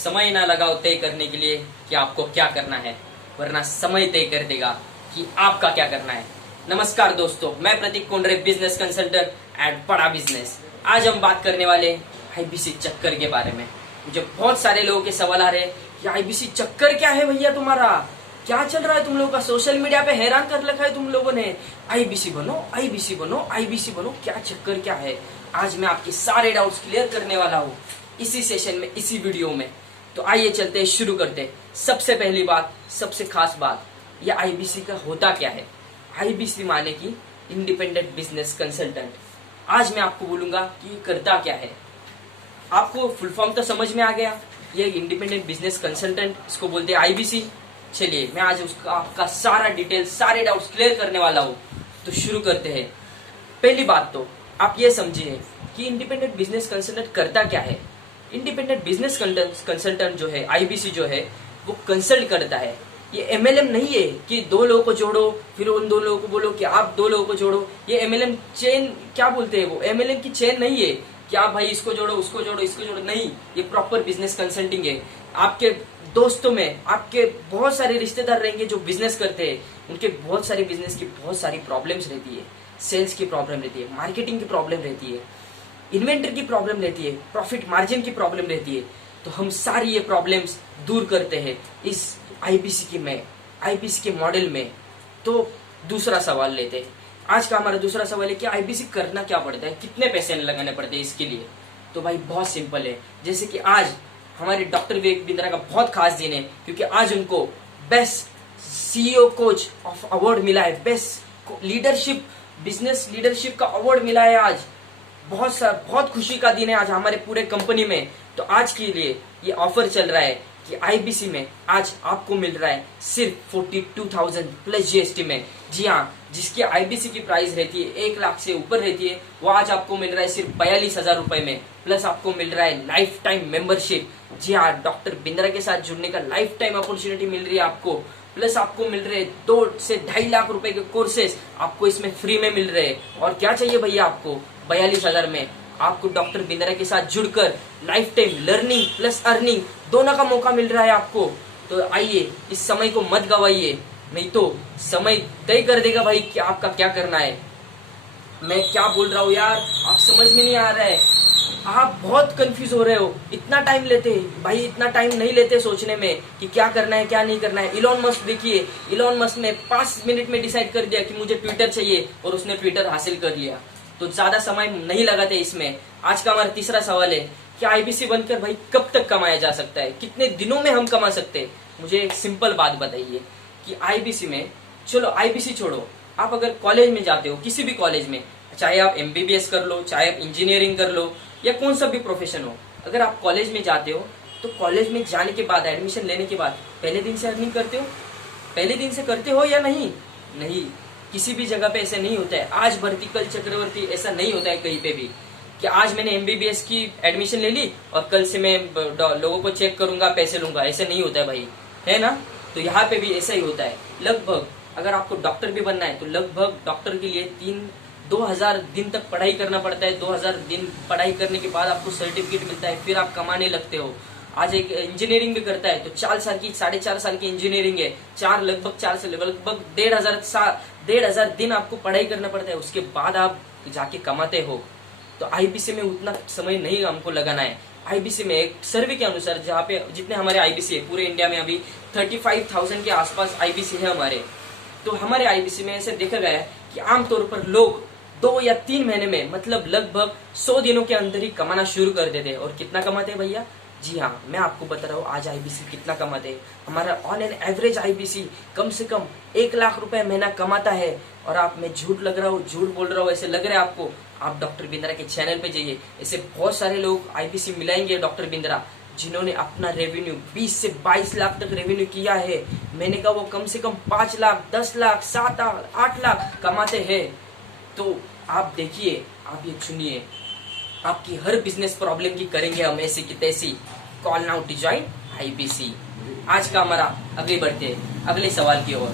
समय ना लगाओ तय करने के लिए कि आपको क्या करना है, वरना समय तय कर देगा कि आपका क्या करना है। नमस्कार दोस्तों, मैं प्रतीक कोंडरे, बिजनेस कंसल्टेंट एट बड़ा बिजनेस। आज हम बात करने वाले आईबीसी चक्कर के बारे में। मुझे बहुत सारे लोगों के सवाल आ रहे हैं कि आईबीसी चक्कर क्या है भैया, तुम्हारा क्या चल रहा है, तुम लोगों का सोशल मीडिया पे हैरान कर रखा है तुम लोगों ने। आईबीसी बनो, आईबीसी बनो, आईबीसी बनो, क्या चक्कर क्या है। आज मैं आपके सारे डाउट्स क्लियर करने वाला हूँ इसी सेशन में, इसी वीडियो में। तो आइए चलते हैं, शुरू करते हैं। सबसे पहली बात, सबसे खास बात, यह आईबीसी का होता क्या है। आईबीसी माने कि इंडिपेंडेंट बिजनेस कंसल्टेंट। आज मैं आपको बोलूंगा कि करता क्या है। आपको फुल फॉर्म तो समझ में आ गया, ये इंडिपेंडेंट बिजनेस कंसल्टेंट, इसको बोलते हैं आईबीसी। चलिए मैं आज उसका आपका सारा डिटेल, सारे डाउट्स क्लियर करने वाला हूँ। तो शुरू करते हैं। पहली बात तो आप ये समझिए कि इंडिपेंडेंट बिजनेस कंसल्टेंट करता क्या है। इंडिपेंडेंट बिजनेस कंसल्टेंट जो है, आईबीसी जो है, वो कंसल्ट करता है। ये एमएलएम नहीं है कि दो लोगों को जोड़ो फिर उन दो लोगों को बोलो कि आप दो लोगों को जोड़ो। ये एमएलएम चेन क्या बोलते हैं, वो एमएलएम की चेन नहीं है कि आप भाई इसको जोड़ो, उसको जोड़ो, इसको जोड़ो। नहीं, ये प्रॉपर बिजनेस कंसल्टिंग है। आपके दोस्तों में आपके बहुत सारे रिश्तेदार रहेंगे जो बिजनेस करते हैं, उनके बहुत सारे बिजनेस की बहुत सारी प्रॉब्लम्स रहती है। सेल्स की प्रॉब्लम रहती है, मार्केटिंग की प्रॉब्लम रहती है, इन्वेंटरी की प्रॉब्लम रहती है, प्रॉफिट मार्जिन की प्रॉब्लम रहती है। तो हम सारी ये प्रॉब्लम्स दूर करते हैं इस आईबीसी के मॉडल में। तो दूसरा सवाल लेते हैं। आज का हमारा दूसरा सवाल है कि आईबीसी करना क्या पड़ता है, कितने पैसे लगाने पड़ते हैं इसके लिए। तो भाई बहुत सिंपल है। जैसे कि आज हमारे डॉक्टर विवेक बिंद्रा का बहुत खास दिन है, क्योंकि आज उनको best CEO coach of award मिला है। बेस्ट लीडरशिप, बिजनेस लीडरशिप का अवार्ड मिला है आज। बहुत खुशी का दिन है आज हमारे पूरे कंपनी में। तो आज के लिए ये ऑफर चल रहा है कि आईबीसी में आज आपको मिल रहा है सिर्फ 42,000 प्लस जीएसटी में। जी हाँ, जिसकी आईबीसी की प्राइस रहती है 1 लाख से ऊपर रहती है, वो आज आपको मिल रहा है सिर्फ 42,000 रुपए में। प्लस आपको मिल रहा है लाइफ टाइम मेंबरशिप। जी हाँ, डॉक्टर बिंद्रा के साथ जुड़ने का लाइफ टाइम अपॉर्चुनिटी मिल रही है आपको। प्लस आपको मिल रहे 2 से 2.5 लाख रुपए के कोर्सेस आपको इसमें फ्री में मिल रहे हैं। और क्या चाहिए भैया आपको, 42,000 में आपको डॉक्टर बिंद्रा के साथ जुड़कर life time learning plus earning दोनों का मौका मिल रहा है आपको। तो आइए, इस समय को मत गवाइए, नहीं तो समय तय कर देगा भाई कि आपका क्या करना है। मैं क्या बोल रहा हूँ यार, आप समझ में नहीं आ रहा है, आप बहुत कंफ्यूज हो रहे हो। इतना टाइम लेते भाई, इतना टाइम नहीं लेते सोचने में कि क्या करना है क्या नहीं करना है। इलॉन मस्क देखिए, इलॉन मस्क ने 5 मिनट में डिसाइड कर दिया कि मुझे ट्विटर चाहिए, और उसने ट्विटर हासिल कर लिया। तो ज्यादा समय नहीं लगाते इसमें। आज का हमारा तीसरा सवाल है कि आईबीसी बनकर भाई कब तक कमाया जा सकता है, कितने दिनों में हम कमा सकते हैं। मुझे एक सिंपल बात बताइए कि आईबीसी में, चलो आईबीसी छोड़ो, आप अगर कॉलेज में जाते हो, किसी भी कॉलेज में, चाहे आप एमबीबीएस कर लो, चाहे आप इंजीनियरिंग कर लो, या कौन सा भी प्रोफेशन हो, अगर आप कॉलेज में जाते हो तो कॉलेज में जाने के बाद, एडमिशन लेने के बाद पहले दिन से अर्निंग करते हो। पहले दिन से करते हो या नहीं? नहीं, किसी भी जगह पे ऐसे नहीं होता है। आज भर्ती कल चक्रवर्ती, ऐसा नहीं होता है कहीं पे भी कि आज मैंने एमबीबीएस की एडमिशन ले ली और कल से मैं लोगों को चेक करूंगा, पैसे लूंगा। ऐसे नहीं होता है भाई, है ना। तो यहाँ पे भी ऐसा ही होता है। लगभग अगर आपको डॉक्टर भी बनना है तो लगभग डॉक्टर के लिए 2000 दिन तक पढ़ाई करना पड़ता है। 2000 दिन पढ़ाई करने के बाद आपको सर्टिफिकेट मिलता है, फिर आप कमाने लगते हो। आज एक इंजीनियरिंग भी करता है तो 4 साल की, 4.5 साल की इंजीनियरिंग है। लगभग 4 से लगभग 1,500 दिन आपको पढ़ाई करना पड़ता है, उसके बाद आप जाके कमाते हो। तो आईबीसी में उतना समय नहीं हमको लगाना है। आईबीसी में एक सर्वे के अनुसार, जहाँ पे जितने हमारे आईबीसी है पूरे इंडिया में, अभी 35,000 के आसपास आईबीसी है हमारे। तो हमारे आईबीसी में ऐसे देखा गया है कि आमतौर पर लोग 2 या 3 महीने में, मतलब लगभग 100 दिनों के अंदर ही कमाना शुरू कर देते हैं। और कितना कमाते हैं भैया? जी हाँ, मैं आपको बता रहा हूँ आज आईबीसी कितना कमाते हैं। हमारा ऑन एन एवरेज आईबीसी कम से कम 1 लाख रुपए महीना कमाता है। और आप, मैं झूठ बोल रहा हूँ ऐसे लग रहा है आपको, आप डॉक्टर बिंद्रा के चैनल पे जाइए, ऐसे बहुत सारे लोग आईबीसी मिलाएंगे डॉक्टर बिंद्रा, जिन्होंने अपना रेवेन्यू 20 से 22 लाख तक रेवेन्यू किया है। मैंने कहा वो कम से कम 5 लाख, 10 लाख, 7 लाख, 8 लाख कमाते हैं। तो आप देखिए, आप ये चुनिए, आपकी हर बिजनेस प्रॉब्लम की करेंगे हम ऐसी की तैसी। Call now to join IBC. आज का हमारा अगले सवाल की ओर।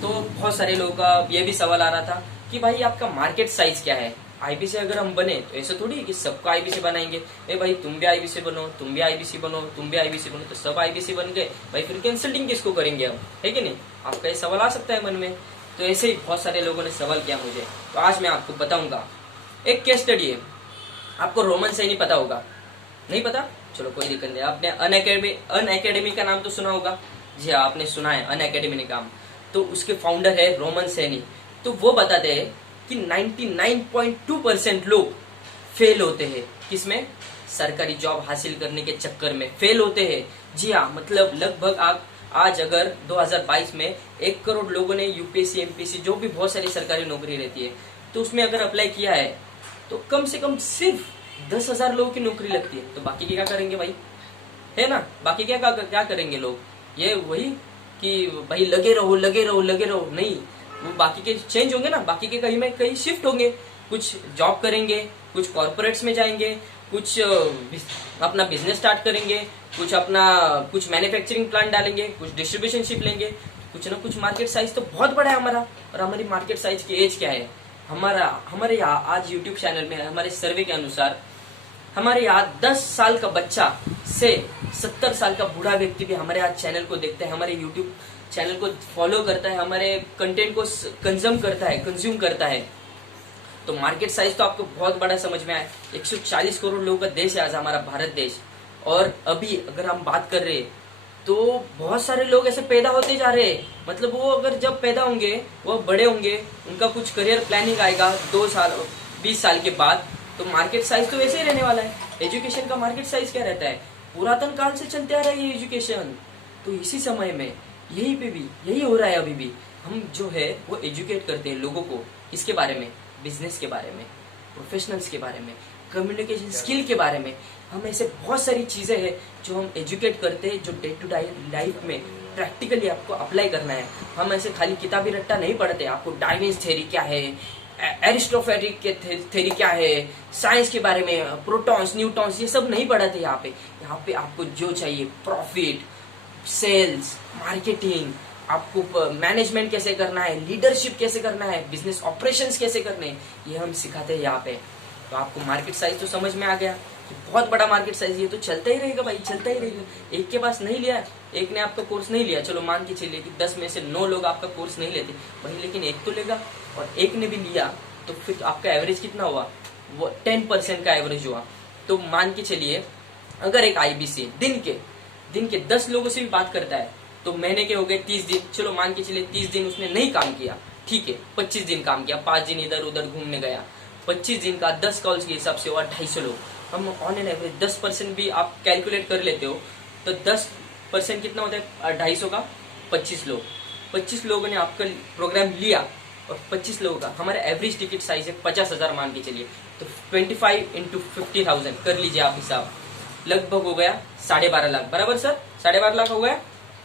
तो बहुत सारे लोगों का ये भी सवाल आ रहा था कि भाई आपका मार्केट साइज क्या है। आईबीसी अगर हम बने तो ऐसा थोड़ी कि सबको आईबीसी बनाएंगे। ए भाई तुम भी आईबीसी बनो, तुम भी आईबीसी बनो, तुम भी आईबीसी बनो, तो सब आईबीसी बन गए भाई, फिर कंसल्टिंग किसको करेंगे हम, है कि नहीं? आपका ये सवाल आ सकता है मन में। तो ऐसे ही बहुत सारे लोगों ने सवाल किया मुझे, तो आज मैं आपको बताऊंगा एक केस स्टडी है। आपको रोमन सैनी पता होगा, नहीं पता? चलो कोई दिक्कत नहीं। आपने अन अकेडमी का नाम तो सुना होगा। जी हाँ, आपने सुना है अन अकेडमी ने काम। तो उसके फाउंडर है रोमन सैनी। तो वो बताते हैं कि 99.2% लोग फेल होते हैं। किसमें? सरकारी जॉब हासिल करने के चक्कर में फेल होते हैं। जी हाँ, मतलब लगभग आज अगर 2022 में 1 करोड़ लोगों ने यूपीएससी, एमपीएससी, जो भी बहुत सारी सरकारी नौकरी रहती है, तो उसमें अगर अप्लाई किया है तो कम से कम सिर्फ 10,000 लोगों की नौकरी लगती है। तो बाकी क्या करेंगे भाई, है ना? बाकी क्या करेंगे लोग? ये वही कि भाई लगे रहो लगे रहो लगे रहो, नहीं, वो बाकी के चेंज होंगे ना, बाकी के कहीं में कहीं शिफ्ट होंगे, कुछ जॉब करेंगे, कुछ कॉर्पोरेट्स में जाएंगे, कुछ अपना बिजनेस स्टार्ट करेंगे, कुछ मैन्युफैक्चरिंग प्लांट डालेंगे, कुछ डिस्ट्रीब्यूशन शिप लेंगे, कुछ ना कुछ। मार्केट साइज तो बहुत बड़ा है हमारा। और हमारी मार्केट साइज की एज क्या है? हमारे यहाँ आज यूट्यूब चैनल में हमारे सर्वे के अनुसार हमारे यहाँ 10 साल का बच्चा से 70 साल का बूढ़ा व्यक्ति भी हमारे आज चैनल को देखता है, हमारे यूट्यूब चैनल को फॉलो करता है, हमारे कंटेंट को कंज्यूम करता है। तो मार्केट साइज तो आपको बहुत बड़ा समझ में आया। 140 करोड़ लोगों का देश है आज हमारा भारत देश। और अभी अगर हम बात कर रहे हैं तो बहुत सारे लोग ऐसे पैदा होते जा रहे हैं। मतलब वो अगर जब पैदा होंगे, वो बड़े होंगे, उनका कुछ करियर प्लानिंग आएगा 2 साल 20 साल के बाद, तो मार्केट साइज तो वैसे ही रहने वाला है। एजुकेशन का मार्केट साइज क्या रहता है? पुरातन काल से चलते आ रहा है ये एजुकेशन। तो इसी समय में यही पे भी यही हो रहा है। अभी भी हम जो है वो एजुकेट करते हैं लोगों को, इसके बारे में, बिजनेस के बारे में, प्रोफेशनल्स के बारे में, कम्युनिकेशन स्किल के बारे में। हम ऐसे बहुत सारी चीजें हैं जो हम एजुकेट करते हैं, जो डे टू डे लाइफ में प्रैक्टिकली आपको अप्लाई करना है। हम ऐसे खाली किताबी रट्टा नहीं पढ़ते। आपको डार्विन्स थ्योरी क्या है, एरिस्टोफेटिक के थ्योरी क्या है, साइंस के बारे में, प्रोटॉन्स, न्यूटॉन्स, ये सब नहीं पढ़ाते यहाँ पे। यहाँ पे आपको जो चाहिए, प्रॉफिट, सेल्स, मार्केटिंग, आपको मैनेजमेंट कैसे करना है, लीडरशिप कैसे करना है, बिजनेस ऑपरेशंस कैसे करने हैं, ये हम सिखाते हैं यहाँ पे। तो आपको मार्केट साइज तो समझ में आ गया कि बहुत बड़ा मार्केट साइज। ये तो चलता ही रहेगा भाई, चलता ही रहेगा। एक के पास नहीं लिया, एक ने आपका कोर्स नहीं लिया, चलो मान के चलिए कि 10 में से 9 लोग आपका कोर्स नहीं लेते भाई, लेकिन एक तो लेगा। और एक ने भी लिया तो फिर आपका एवरेज कितना हुआ? वो 10% का एवरेज हुआ। तो मान के चलिए अगर एक आईबीसी दिन के 10 लोगों से भी बात करता है तो महीने के हो गए 30 दिन। चलो मान के चलिए 30 दिन उसने नहीं काम किया, ठीक है, 25 दिन काम किया, 5 दिन इधर उधर घूमने गया, 25 दिन का 10 कॉल्स के हिसाब से हुआ 250 लोग। हम ऑन एन एवरेज 10% भी आप कैलकुलेट कर लेते हो तो 10% कितना होता है? 250 का 25 लोग। 25 लोगों ने आपका प्रोग्राम लिया और 25 लोगों का हमारा एवरेज टिकट साइज है 50,000 मान के चलिए। तो 25 × 50,000 कर लीजिए आप हिसाब, लगभग हो गया 12.5 लाख। बराबर सर? 12.5 लाख हो गया?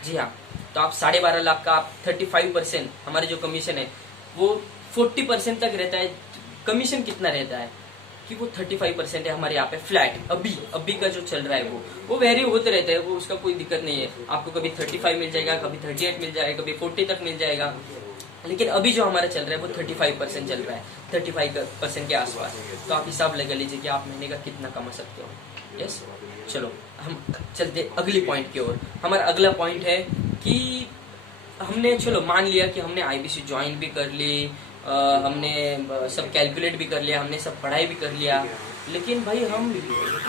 जी हाँ। तो आप 12.5 लाख का आप 35%, हमारे जो कमीशन है वो 40% तक रहता है। कमीशन कितना रहता है कि वो 35% है हमारे यहाँ पे फ्लैट। अभी का जो चल रहा है वो वेरी होते रहते हैं, वो उसका कोई दिक्कत नहीं है। आपको कभी 35 मिल जाएगा, कभी 38 मिल जाएगा, कभी 40 तक मिल जाएगा। लेकिन अभी जो हमारा चल रहा है वो 35% चल रहा है, 35% के आसपास। तो आप हिसाब लगा लीजिए कि आप महीने का कितना कमा सकते हो। यस, चलो हम चलते अगली पॉइंट की ओर। हमारा अगला पॉइंट है कि हमने, चलो मान लिया कि हमने आईबीसी ज्वाइन भी कर ली, हमने सब कैलकुलेट भी कर लिया, हमने सब पढ़ाई भी कर लिया, लेकिन भाई हम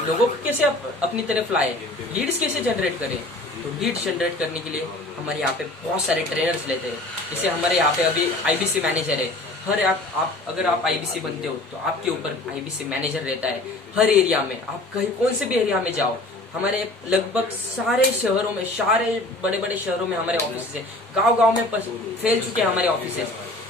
लोगों को कैसे अपनी तरफ लाए, लीड्स कैसे जनरेट करें? तो लीड्स जनरेट करने के लिए हमारे यहाँ पे बहुत सारे ट्रेनर्स लेते हैं। जैसे हमारे यहाँ पे अभी आईबीसी मैनेजर है। हर आप अगर आप आईबीसी बनते हो तो आपके ऊपर आईबीसी मैनेजर रहता है हर एरिया में। आप कहीं कौन से भी एरिया में जाओ, हमारे लगभग सारे शहरों में, सारे बड़े बड़े शहरों में हमारे ऑफिस है, गांव में फैल चुके हैं हमारे ऑफिस।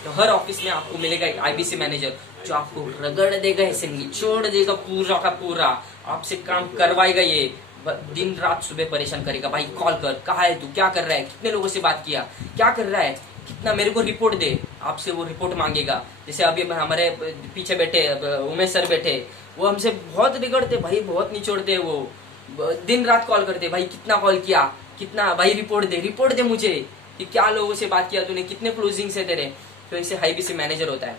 तो हर ऑफिस में आपको मिलेगा एक आईबीसी मैनेजर जो आपको रगड़ देगा, ऐसे निचोड़ देगा पूरा का पूरा, आपसे काम करवाएगा। ये दिन रात सुबह परेशान करेगा, भाई कॉल कर, कहाँ है तू, क्या कर रहा है, कितने लोगों से बात किया, क्या कर रहा है, कितना, मेरे को रिपोर्ट दे। आपसे वो रिपोर्ट मांगेगा। जैसे अभी हमारे पीछे बैठे उमेश सर बैठे, वो हमसे बहुत बिगड़ते भाई, बहुत निचोड़ते। वो दिन रात कॉल करते, भाई कितना कॉल किया, कितना, भाई रिपोर्ट दे मुझे कि क्या लोगों से बात किया तूने, कितने क्लोजिंग है तेरे। तो इसे आईबीसी मैनेजर होता है,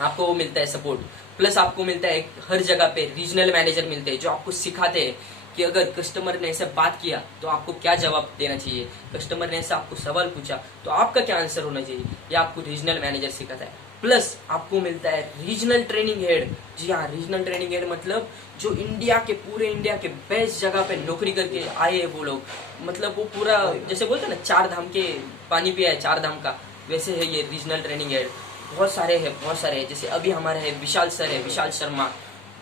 आपको वो मिलता है सपोर्ट। प्लस आपको मिलता है हर जगह पे रीजनल मैनेजर मिलते हैं जो आपको सिखाते हैं कि अगर कस्टमर ने ऐसे बात किया तो आपको क्या जवाब देना चाहिए, कस्टमर ने ऐसा आपको सवाल पूछा तो आपका क्या आंसर होना चाहिए, ये आपको रीजनल मैनेजर सिखाता है। प्लस आपको मिलता है रीजनल ट्रेनिंग हेड। जी हाँ, रीजनल ट्रेनिंग हेड मतलब जो पूरे इंडिया के बेस्ट जगह पे नौकरी करके आए हैं वो लोग, मतलब वो पूरा जैसे बोलते हैं ना 4 धाम के पानी पिया है 4 धाम का, वैसे है ये रीजनल ट्रेनिंग हेड। बहुत सारे हैं, जैसे अभी हमारे है विशाल सर है, विशाल शर्मा,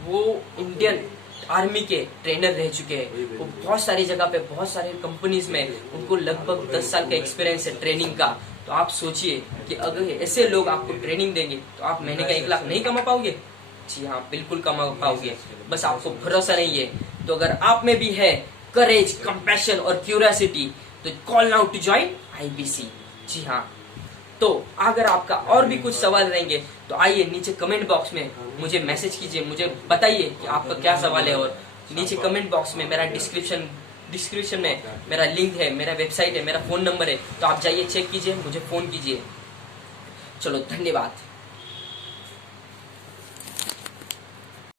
वो इंडियन आर्मी के ट्रेनर रह चुके हैं। वो बहुत सारी जगह पे बहुत सारे कंपनीज में उनको लगभग 10 साल का एक्सपीरियंस है ट्रेनिंग का। तो आप सोचिए कि अगर ऐसे लोग आपको ट्रेनिंग देंगे तो आप महीने का 1 लाख नहीं कमा पाओगे? जी हाँ, बिल्कुल कमा पाओगे, बस आपको भरोसा नहीं है। तो अगर आप में भी है करेज, कंपैशन और क्यूरियोसिटी तो call now to join IBC। जी हाँ, तो अगर आपका और भी कुछ सवाल रहेंगे तो आइए नीचे कमेंट बॉक्स में मुझे मैसेज कीजिए, मुझे बताइए कि आपका क्या सवाल है। और नीचे कमेंट बॉक्स में मेरा डिस्क्रिप्शन में मेरा लिंक है, मेरा वेबसाइट है, मेरा फोन नंबर है, तो आप जाइए चेक कीजिए, मुझे फोन कीजिए। चलो धन्यवाद।